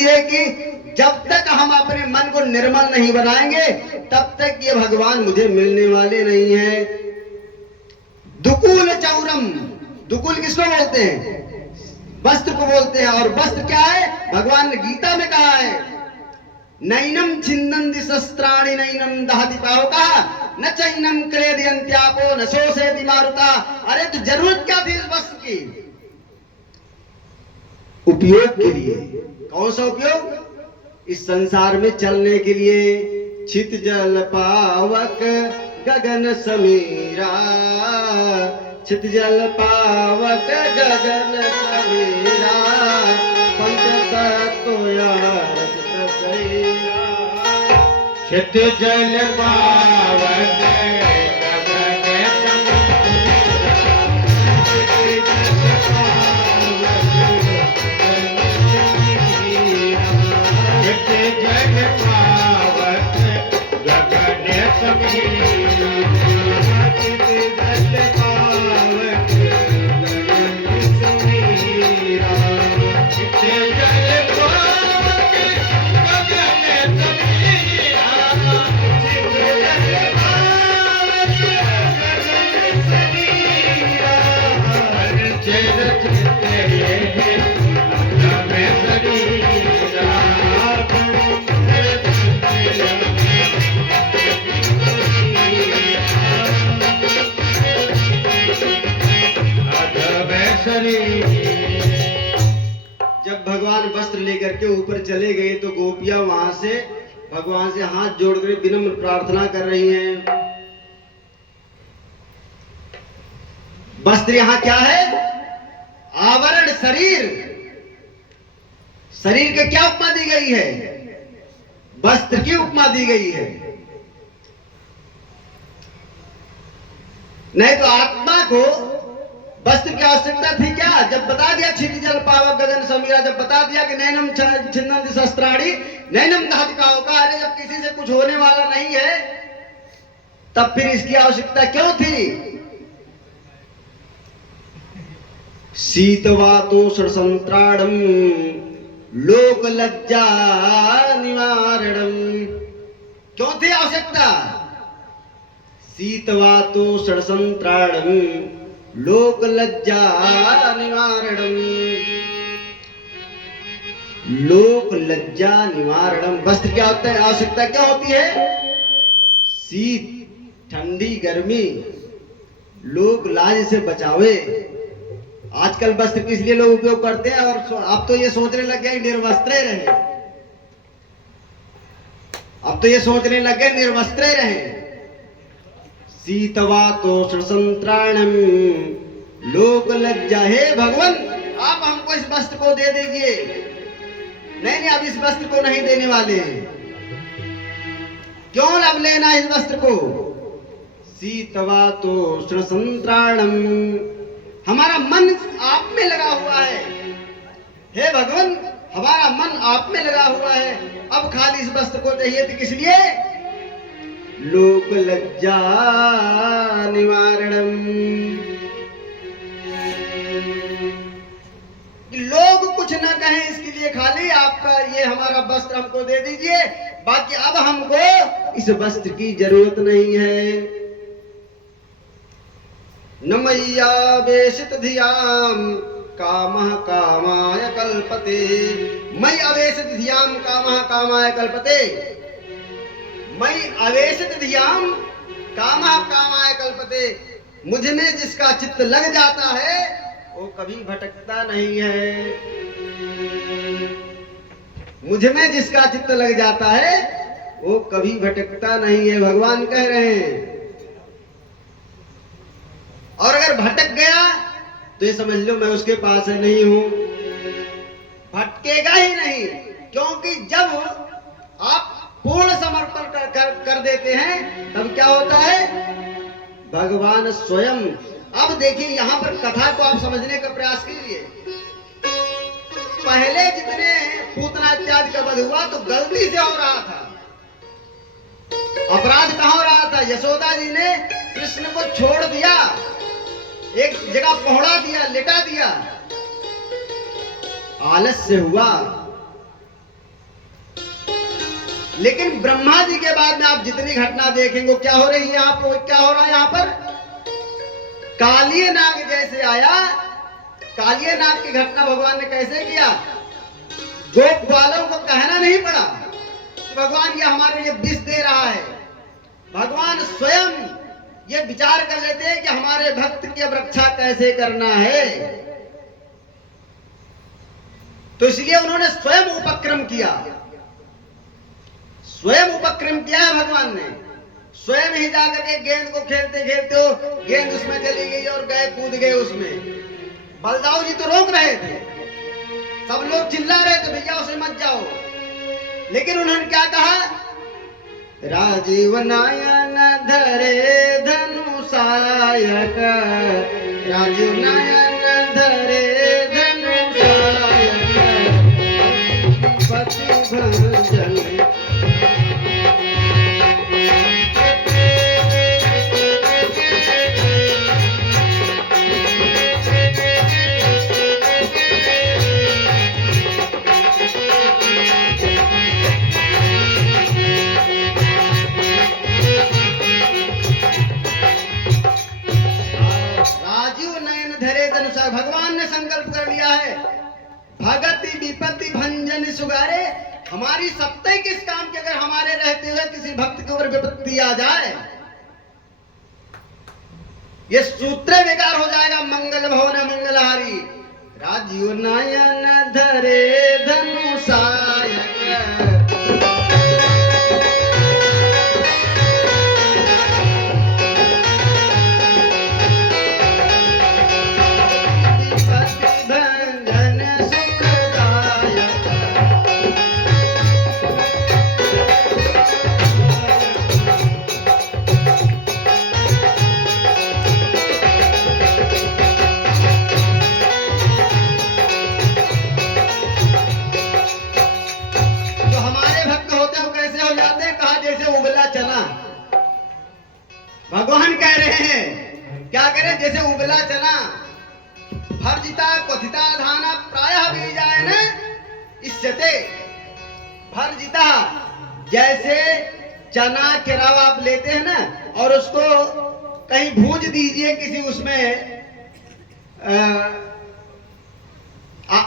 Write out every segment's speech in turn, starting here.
है कि जब तक हम अपने मन को निर्मल नहीं बनाएंगे तब तक ये भगवान मुझे मिलने वाले नहीं है। दुकुल चौरम, दुकुल किसको बोलते हैं? वस्त्र को बोलते हैं। और वस्त्र क्या है? भगवान ने गीता में कहा है, नैनम छिन्दन्ति शस्त्राणि नैनम दहति पावकः न चैनम क्लेदयन्त्यापो न शोषयति मारुतः। अरे तो जरूरत क्या थी इस वस्त्र की? उपयोग के लिए। कौन सा उपयोग? इस संसार में चलने के लिए। छित जल पावक गगन समीरा, छित जल पावक गगन समीरा, पंच तत्व रचित शरीरा। छित जल पावक गगन समीरा, छित जल पावक गगन समीरा, छित जल पावक गगन समीरा, छित जल पावक गगन समीरा, छित जल पावक गगन समीरा, चरत तेरे में शरीरा, जब भगवान वस्त्र लेकर के ऊपर चले गए तो गोपियां वहां से भगवान से हाथ जोड़कर विनम्र प्रार्थना कर रही हैं। वस्त्र यहां क्या है? आवरण, शरीर। शरीर के क्या उपमा दी गई है? वस्त्र की उपमा दी गई है। नहीं तो आत्मा को वस्त्र की आवश्यकता थी क्या? जब बता दिया छित जल पावक गगन समीरा, जब बता दिया कि नैनम छिन्दन्ति शस्त्राणि नैनम दहति पावकः, अरे जब किसी से कुछ होने वाला नहीं है तब फिर इसकी आवश्यकता क्यों थी? शीतवातोषण संत्राणम लोक लज्जा निवारणम। क्यों थी आवश्यकता? शीतवातोषण संत्राणम लोक लज्जा निवारणम, लोक लज्जा निवारणम। वस्त्र क्या होता है? आवश्यकता क्या होती है? शीत, ठंडी, गर्मी, लोक लाज से बचावे। आजकल वस्त्र किस लिए लोग उपयोग करते हैं? और अब तो ये सोचने लग गए निर्वस्त्रे रहे। अब तो ये सोचने लग गए निर्वस्त्रे रहे। शीतवातोषण संत्राणम लोक लज्जा। हे भगवान, आप हमको इस वस्त्र को दे दीजिए। नहीं नहीं, अब इस वस्त्र को नहीं देने वाले। क्यों अब लेना इस वस्त्र को? शीतवातोषण संत्राणम। हमारा मन आप में लगा हुआ है। हे भगवान, हमारा मन आप में लगा हुआ है। अब खाली इस वस्त्र को चाहिए तो किस लिए? लोक लज्जा निवारणम। लोग कुछ ना कहें इसके लिए खाली आपका ये हमारा वस्त्र हमको दे दीजिए, बाकी अब हमको इस वस्त्र की जरूरत नहीं है। न मय्यावेशित धियाम कामः कामाय कल्पते, मयि अवेशित धियाम कामः कामाय कल्पते। मयि अवेशित धियाम कामः कामाय कल्पते। मुझ में जिसका चित्त लग जाता है वो कभी भटकता नहीं है। मुझ में जिसका चित्त लग जाता है वो कभी भटकता नहीं है, भगवान कह रहे हैं। और अगर भटक गया तो ये समझ लो मैं उसके पास नहीं हूं। भटकेगा ही नहीं, क्योंकि जब आप पूर्ण समर्पण कर देते हैं तब क्या होता है? भगवान स्वयं। अब देखिए यहाँ पर कथा को आप समझने का प्रयास कीजिए। पहले जितने पूतना इत्यादि का वध हुआ तो गलती से हो रहा था, अपराध कहाँ हो रहा था? यशोदा जी ने कृष्ण को छोड़ दिया, एक जगह पहुंचा दिया, लिटा दिया। आलस्य हुआ, लेकिन ब्रह्मा जी के बाद में आप जितनी घटना देखेंगे क्या हो रही है यहाँ पर, क्या हो रहा है यहाँ पर? कालिये नाग जैसे आया, कालिये नाग की घटना भगवान ने कैसे किया? गोप वालों को कहना नहीं पड़ा कि भगवान ये हमारे लिए विष दे रहा है। भगवान स्वयं ये विचार कर लेते हैं कि हमारे भक्त की अब रक्षा कैसे करना है। तो इसलिए उन्होंने स्वयं उपक्रम किया, स्वयं उपक्रम किया है भगवान ने। स्वयं ही जाकर के गेंद को खेलते खेलते हो गेंद उसमें चली गई और गए कूद गए उसमें। बलदाऊ जी तो रोक रहे थे, सब लोग चिल्ला रहे थे भैया उसे मत जाओ, लेकिन उन्होंने क्या कहा? राजीव नयन धरे धनुषायक, राजीव नयन धरे धनुषायक, पति भंजन। भगवान ने संकल्प कर लिया है, भगति विपत्ति भंजन सुगारे। हमारी सत्ता किस काम के, अगर हमारे रहते हुए किसी भक्त के ऊपर विपत्ति आ जाए, ये सूत्र बेकार हो जाएगा। मंगल भवन मंगलहारी, राजीव नयन धरे धनुषायक। भगवान कह रहे हैं क्या करें? जैसे उबला चना, भर्जिता क्वथिता धाना प्रायः बीजाय न इष्यते। भर्जिता जैसे चना के रवा आप लेते हैं ना और उसको कहीं भूज दीजिए किसी उसमें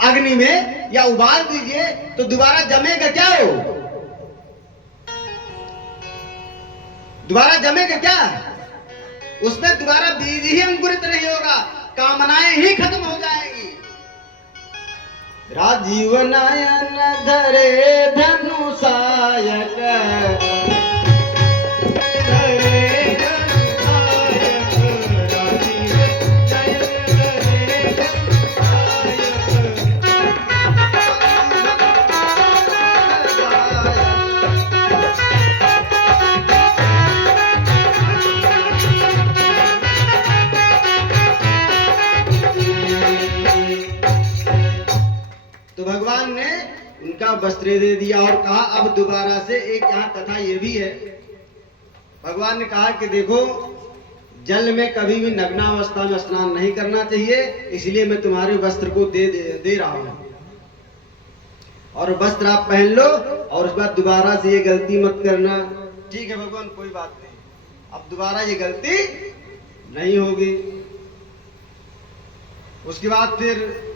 अग्नि में या उबाल दीजिए तो दोबारा जमेगा क्या? हो दोबारा जमेगा क्या? उसमें दोबारा बीज ही अंकुरित नहीं होगा, कामनाएं ही खत्म हो जाएंगी। राजीव नयन धरे धनुषायक, धरे धनुषायक, राजीव नयन धरे तो भगवान ने उनका वस्त्र दे दिया और कहा अब दोबारा से एक यहाँ कथा ये भी है। भगवान ने कहा कि देखो जल में कभी भी नग्नावस्था में स्नान नहीं करना चाहिए, इसलिए मैं तुम्हारे वस्त्र को दे रहा हूं और वस्त्र आप पहन लो और उसके बाद दोबारा से ये गलती मत करना। ठीक है भगवान, कोई बात नहीं, अब दोबारा ये गलती नहीं होगी। उसके बाद फिर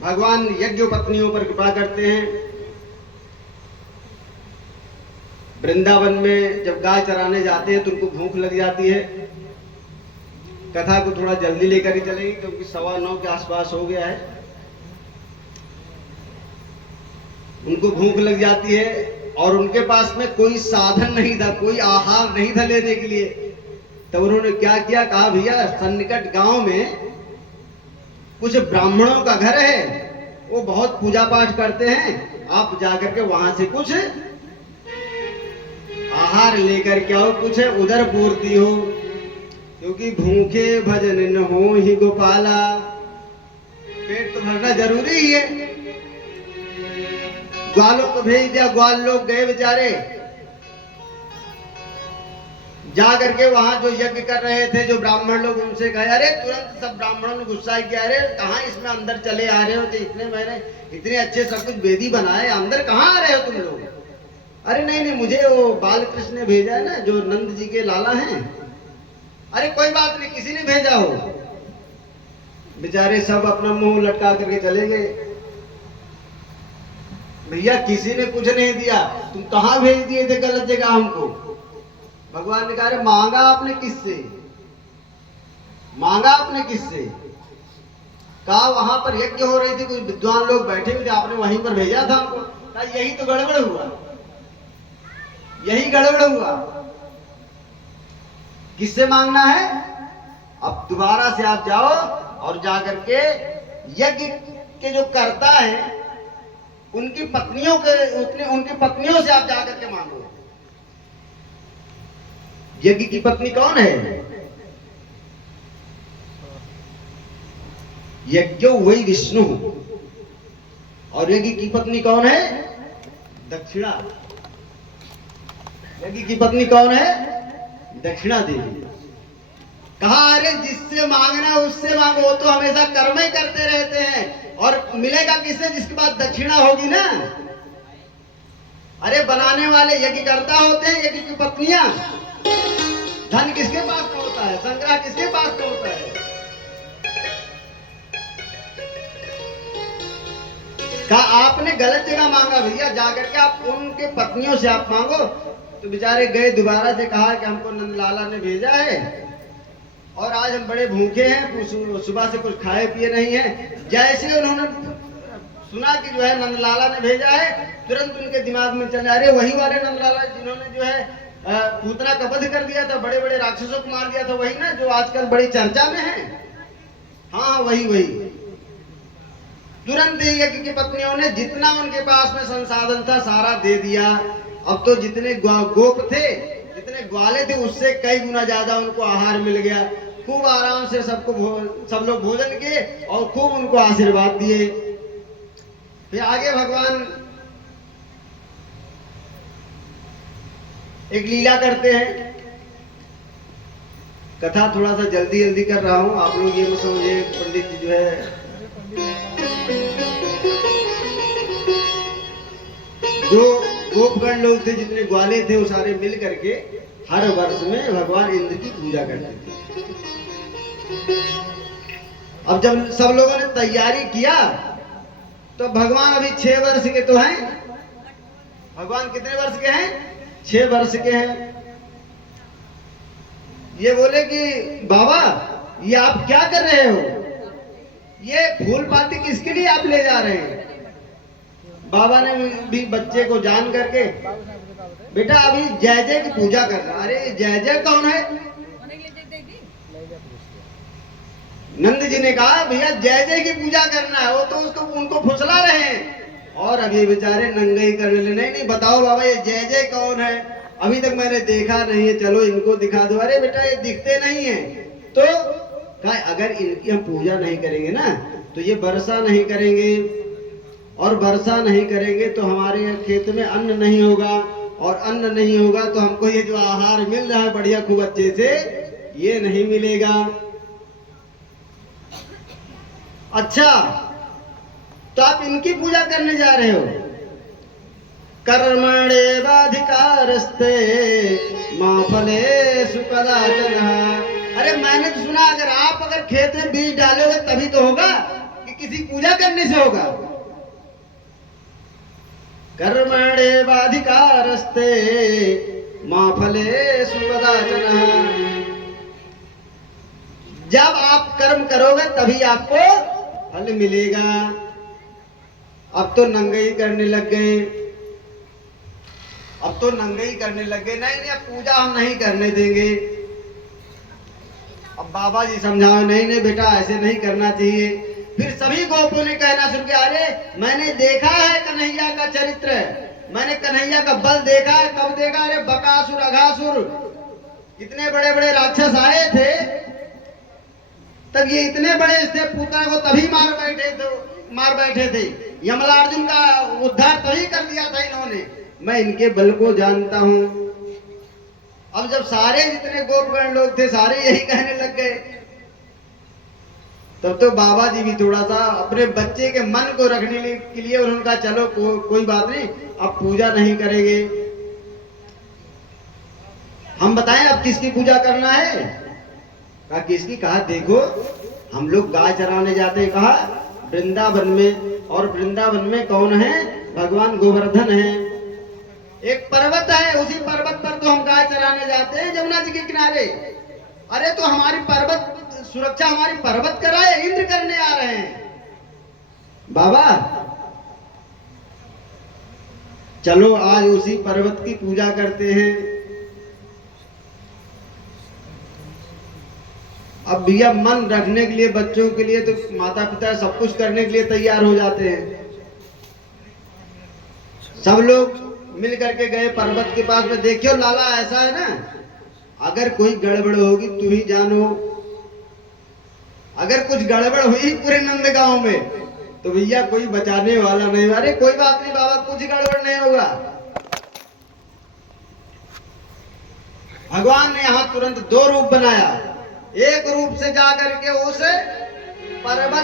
भगवान यज्ञ पत्नियों पर कृपा करते हैं। वृंदावन में जब गाय चराने जाते हैं तो उनको भूख लग जाती है। कथा को थोड़ा जल्दी लेकर ही चलेंगे क्योंकि 9:15 के आसपास हो गया है। उनको भूख लग जाती है और उनके पास में कोई साधन नहीं था, कोई आहार नहीं था लेने के लिए। तब उन्होंने क्या किया, कहा भैया सन्निकट गांव में कुछ ब्राह्मणों का घर है, वो बहुत पूजा पाठ करते हैं, आप जाकर के वहां से कुछ आहार लेकर के आओ, कुछ उधर पूर्ति हो, क्योंकि भूखे भजन न हो ही गोपाला। पेट तो भरना जरूरी ही है। ग्वालों को भेज दिया, ग्वाल लोग गए बेचारे, जा करके वहां जो यज्ञ कर रहे थे जो ब्राह्मण लोग, उनसे कहे, अरे तुरंत सब ब्राह्मणों ने गुस्सा किया, अरे कहाँ इसमें अंदर चले आ रहे हो, तो इतने मैंने इतने अच्छे सब कुछ वेदी बनाए, अंदर कहाँ आ रहे हो तुम लोग? अरे नहीं नहीं, मुझे वो बालकृष्ण ने भेजा है ना, जो नंद जी के लाला हैं। अरे कोई बात नहीं, किसी ने भेजा हो। बेचारे सब अपना मुंह लटका करके चले गए। भैया किसी ने कुछ नहीं दिया, तुम कहां भेज दिए थे गलत जगह हमको। भगवान ने कहा अरे मांगा आपने किससे, मांगा आपने किससे। कहा वहां पर यज्ञ हो रही थी, कुछ विद्वान लोग बैठे हुए थे, आपने वहीं पर भेजा था हमको। कहा यही तो गड़बड़ हुआ, यही गड़बड़ हुआ। किससे मांगना है। अब दोबारा से आप जाओ और जाकर के यज्ञ के जो कर्ता है उनकी पत्नियों उनकी पत्नियों से आप जाकर के मांगो। यज्ञ की पत्नी कौन है। यज्ञो वही विष्णु, और यज्ञ की पत्नी कौन है। दक्षिणा। यज्ञ की पत्नी कौन है। दक्षिणा देवी। कहा अरे जिससे मांगना उससे मांगो, वो तो हमेशा कर्म ही करते रहते हैं, और मिलेगा किससे, जिसके बाद दक्षिणा होगी ना। अरे बनाने वाले यज्ञ करता होते हैं, यज्ञ की पत्नियां। धन किसके पास में होता है, संग्रह किसके पास में होता है। कहा आपने गलत जगह मांगा भैया, जाकर के आप उनके पत्नियों से आप मांगो। तो बेचारे गए, दोबारा से कहा कि हमको नंदलाला ने भेजा है और आज हम बड़े भूखे हैं, सुबह से कुछ खाए पिए नहीं है। जैसे उन्होंने सुना कि जो है नंदलाला ने भेजा है, तुरंत उनके दिमाग में चले अरे वही वाले नंदलाला जिन्होंने जो है पूतना का वध कर दिया था, बड़े बड़े राक्षसों को मार दिया था, वही ना जो आजकल बड़ी चर्चा में है। हाँ वही वही। तुरंत ही यज्ञ की पत्नियों ने जितना उनके पास में संसाधन था सारा दे दिया। अब तो जितने गोप थे, जितने ग्वाले थे, उससे कई गुना ज्यादा उनको आहार मिल गया। खूब आराम से सब लोग भोजन किए और खूब उनको आशीर्वाद दिए। फिर आगे भगवान एक लीला करते हैं। कथा थोड़ा सा जल्दी जल्दी कर रहा हूं, आप लोग ये मत समझिए पंडित जी जो है जो गोपगण लोग थे, जितने ग्वाले थे, वो सारे मिल करके हर वर्ष में भगवान इंद्र की पूजा करते थे। अब जब सब लोगों ने तैयारी किया तो भगवान अभी 6 वर्ष के तो हैं। भगवान कितने वर्ष के हैं। 6 वर्ष के हैं। ये बोले कि बाबा ये आप क्या कर रहे हो, ये फूल पाती किसके लिए आप ले जा रहे हैं। बाबा ने भी बच्चे को जान करके बेटा अभी जय जय की पूजा कर रहा। अरे जय जय कौन है। नंद जी ने कहा भैया जय जय की पूजा करना है, वो तो उसको उनको फुसला रहे हैं और अभी बेचारे नंगे ही करने लगे। नहीं नहीं बताओ बाबा ये जय जय कौन है, अभी तक मैंने देखा नहीं है, चलो इनको दिखा दो। अरे बेटा ये दिखते नहीं है। तो कहा अगर इनकी हम पूजा नहीं करेंगे ना तो ये वर्षा नहीं करेंगे, और वर्षा नहीं करेंगे तो हमारे खेत में अन्न नहीं होगा, और अन्न नहीं होगा तो हमको ये जो आहार मिल रहा है बढ़िया खूब अच्छे से ये नहीं मिलेगा। अच्छा तो आप इनकी पूजा करने जा रहे हो। कर्मणेवाधिकारस्ते मां फलेषु कदाचन। अरे मैंने तो सुना अगर खेत में बीज डालोगे तभी तो होगा, कि किसी पूजा करने से होगा। कर्मणेवाधिकारस्ते मां फलेषु कदाचन। जब आप कर्म करोगे तभी आपको फल मिलेगा। अब तो नंगई करने लग गए, अब तो नंगई करने लग गए। नहीं नहीं अब पूजा हम नहीं करने देंगे। अब बाबा जी समझाओ नहीं नहीं बेटा ऐसे नहीं करना चाहिए। फिर सभी गोपों ने कहना शुरू किया अरे मैंने देखा है कन्हैया का चरित्र, मैंने कन्हैया का बल देखा है। कब देखा। अरे बकासुर अघासुर इतने बड़े बड़े राक्षस आए थे, तब ये इतने बड़े थे पूतना को तभी मार बैठे थे। यमलार्जुन का उद्धार तभी कर दिया था इन्होंने। मैं इनके बल को जानता हूं। अब जब सारे जितने गोपगण लोग थे सारे यही कहने लग गए, तब तो बाबा जी भी थोड़ा सा अपने बच्चे के मन को रखने के लिए उन्होंने कहा चलो कोई बात नहीं अब पूजा नहीं करेंगे। हम बताएं अब किसकी पूजा करना है? कहा किसकी? कहा देखो हम लोग गाय चराने जाते हैं, कहा वृंदावन में, और वृंदावन में कौन है? भगवान गोवर्धन है। एक पर्वत है, उसी पर्वत पर तो हम गाय चराने जाते हैं जमुना जी के किनारे। अरे तो हमारी पर्वत सुरक्षा हमारी पर्वत कराए, इंद्र करने आ रहे हैं। बाबा चलो आज उसी पर्वत की पूजा करते हैं। अब भैया मन रखने के लिए, बच्चों के लिए तो माता पिता सब कुछ करने के लिए तैयार हो जाते हैं। सब लोग मिल करके गए पर्वत के पास में। देखियो लाला ऐसा है ना, अगर कोई गड़बड़ होगी तू ही जानो। अगर कुछ गड़बड़ हुई पूरे नंदगांव में तो भैया कोई बचाने वाला नहीं। अरे कोई बात नहीं बाबा, कुछ गड़बड़ नहीं होगा। भगवान ने यहाँ तुरंत दो रूप बनाया। एक रूप से जाकर के उस पर्वत